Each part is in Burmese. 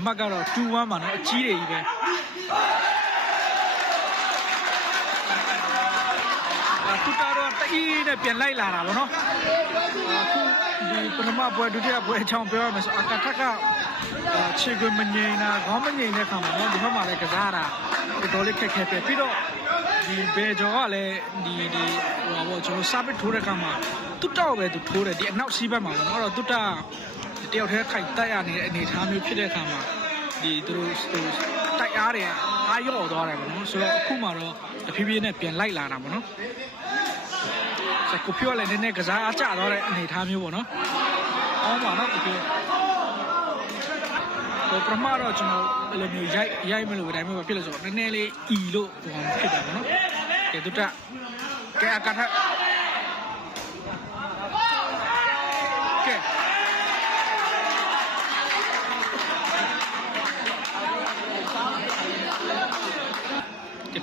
အမှတ်ကတော့2-1ပါနော်အကြီးတွေကြီးပဲအာတူတာတော့တအီးနဲ့ပြန်လိုက်လာတာဗောနော်အခုဒီပထမပွဲဒုတိယပွဲအချောင်းပြောရမယ်ဆိုအကထက်ကအာခြေခွင်မငြိမ်တာခေါင်းမငြိမ်တဲ့ခါမှာနော်ဒီဘက်မှာလည်းကစားတာတော်တော်လေးခက်ခဲပဲပြီးတော့ဒီဘေဂျောကလည်းဒီဒီဟိုဘောကျွန်တော်စပစ်ထိုးတဲ့ခါမှာတူတောက်ပဲသူထိုးတယ်ဒီအနောက်စီးဘက်မှာဗောနော်အဲ့တော့တူတာ တယောက်တည်းခိုက်တက်ရနေတဲ့အနေအထားမျိုးဖြစ်တဲ့အခါမှာဒီသူတို့ဟိုတိုက်အားတွေကအားရော့သွားတယ်ပေါ့နော်ဆိုတော့အခုမှတော့တဖြည်းဖြည်းနဲ့ပြန်လိုက်လာတာပေါ့နော်ဆိုတော့ကိုပြောလည်းနည်းနည်းကစားအားကျသွားတဲ့အနေအထားမျိုးပေါ့နော်အောင်းပါနော်ကိုပြောဟိုပထမတော့ကျွန်တော်အဲ့လိုမျိုးရိုက်ရိုက်မလို့ပဲဒါမျိုးပဲဖြစ်လို့ဆိုတော့နည်းနည်းလေးအီလို့ဟိုဖြစ်တာပေါ့နော်ကဲသူတကဲအကထ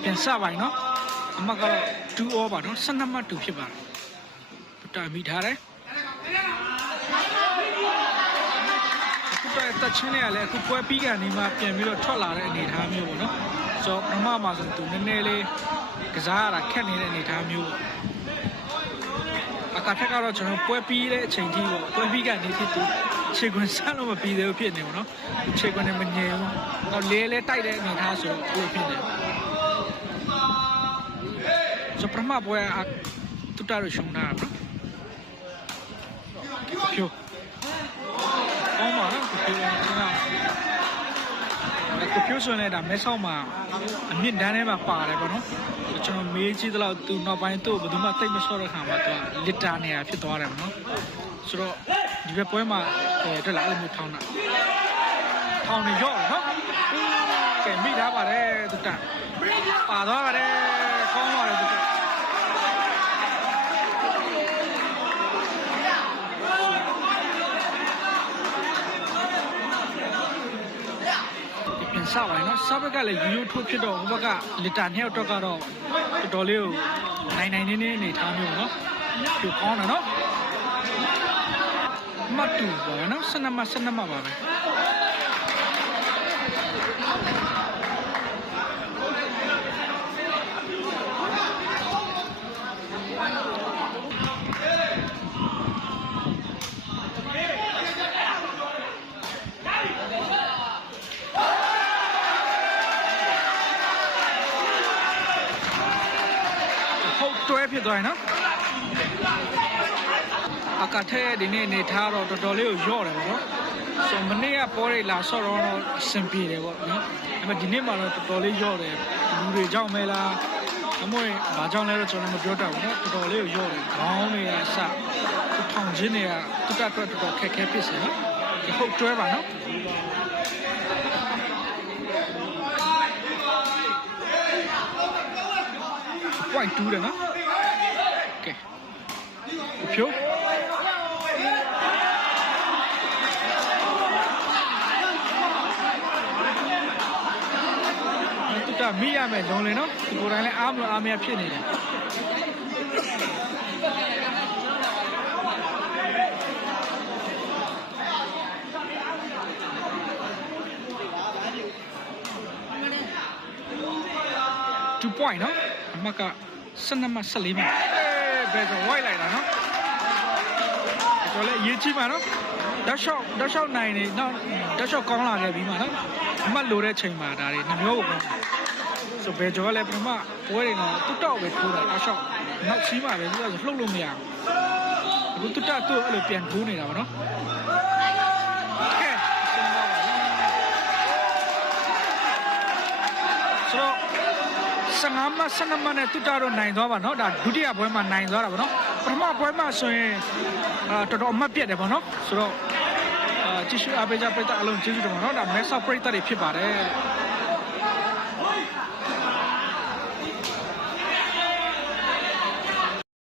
ပြန်စပါ යි နော်အမကတော့2 over ပါနော်12မှတ်2ဖြစ်ပါတယ်ပတာမိထားတယ်အခုတော့တက်ချင်းတွေကလည်းအခုပွဲပြီးကနေမှပြန်ပြီးတော့ထွက်လာတဲ့အနေအထားမျိုးပေါ့နော်ဆိုတော့ပထမမှာဆိုသူနည်းနည်းလေးကစားရတာခက်နေတဲ့အနေအထားမျိုးပေါ့အကထက်ကတော့ကျွန်တော်ပွဲပြီးတဲ့အချိန်ထိပေါ့ပွဲပြီးကနေဖြစ်သူခြေခွင်ဆန်းလို့မပြီးသေးဘူးဖြစ်နေပေါ့နော်ခြေခွင်နဲ့မငြိမ်ဘူးတော့လဲလဲတိုက်တဲ့အနေအထားဆိုတော့ဘယ် လိုဖြစ်နေလဲ So prima poi a tutta lo scionato. Più. Oh ma no, più. ။ကိုပြောဆိုနေတာမဲဆောက်မှာအမြင့်တန်းထဲမှာပါတယ်ပေါ့နော်။ကျွန်တော်မေးကြည့်သလောက်သူနောက်ပိုင်းသူ့ဘယ်သူမှသိမဆော့တဲ့ခါမှာသူကလစ်တာနေရဖြစ်သွားတယ်ပေါ့နော်။ဆိုတော့ဒီဘက်ပွဲမှာအဲတက်လာအဲ့လိုမျိုးထောင်းတာ။ထောင်းနေရော့နော်။ကဲမိထားပါတယ်သူက။ပါသွားပါတယ်။ ကောင်းပါတယ်သူက။ပြန်စပါနော်စဘက်ကလည်းယူယူထိုးဖြစ်တော့ဟိုဘက်ကလီတာနှစ်ယောက်တော့ကတော့တော်တော်လေးကိုနိုင်နိုင်နေနေနေထားမျိုးနော်ပြကောင်းတယ်နော်မတ်တူပါနော်စနမစနမပါပဲ ဖြစ်သွားရင်နော်အကထဲဒီနေ့နေထားတော့တော်တော်လေးကိုရော့တယ်ပေါ့နော်ဆိုမနေ့ကပေါ်ရိတ်လာဆော့တော့တော့အဆင်ပြေတယ်ပေါ့နော်ဒါပေမဲ့ဒီနေ့မှတော့တော်တော်လေးရော့တယ်လူတွေကြောက်မဲလားအမွေဘာကြောင့်လဲတော့ကျွန်တော်မပြောတတ်ဘူးနော်တော်တော်လေးကိုရော့တယ်ခေါင်းတွေကစထောင်ချင်းတွေကတူတတ်တော့တော်တော်ခက်ခဲဖြစ်စေနော်ဒီဟုတ်တွဲပါနော် point 2တယ်နော်ကဲ ဖြိုးတူတာမိရမယ်လုံးလေနော်ဒီကိုယ်တိုင်လည်းအားမလို့အားမရဖြစ်နေတယ်2 point နော်အမက12မှ14မှဘယ်ဆိုဝိုက်လိုက်တာနော် တော်လည်းအရေးကြီးပါနော်ဓာတ်လျှောက်ဓာတ်လျှောက်နိုင်နေတော့ဓာတ်လျှောက်ကောင်းလာခဲ့ပြီးမှနော်အမလိုတဲ့ချိန်မှာဒါတွေနှမျိုးကိုဆိုဘယ်ကျော်လဲပထမပွဲတွေတော့တွတ်တော့ပဲထိုးတာဓာတ်လျှောက်နောက်ချီးမှပဲသူကဆိုလှုပ်လို့မရဘူးအခုတွတ်တော့သူ့အဲ့လိုပြန်ထိုးနေတာပါနော် 15မှတ်12မှတ်နဲ့တူတာတော့နိုင်သွားပါနော်ဒါဒုတိယပွဲမှာနိုင်သွားတာပေါ့နော်ပထမပွဲမှာဆိုရင်တော်တော်အမှတ်ပြတ်တယ်ပေါ့နော်ဆိုတော့ကြည့်ရှုအားပေးကြပရိသတ်အလုံးကျေးဇူးတင်ပါနော်ဒါမဲဆော့ပရိသတ်တွေဖြစ်ပါတယ်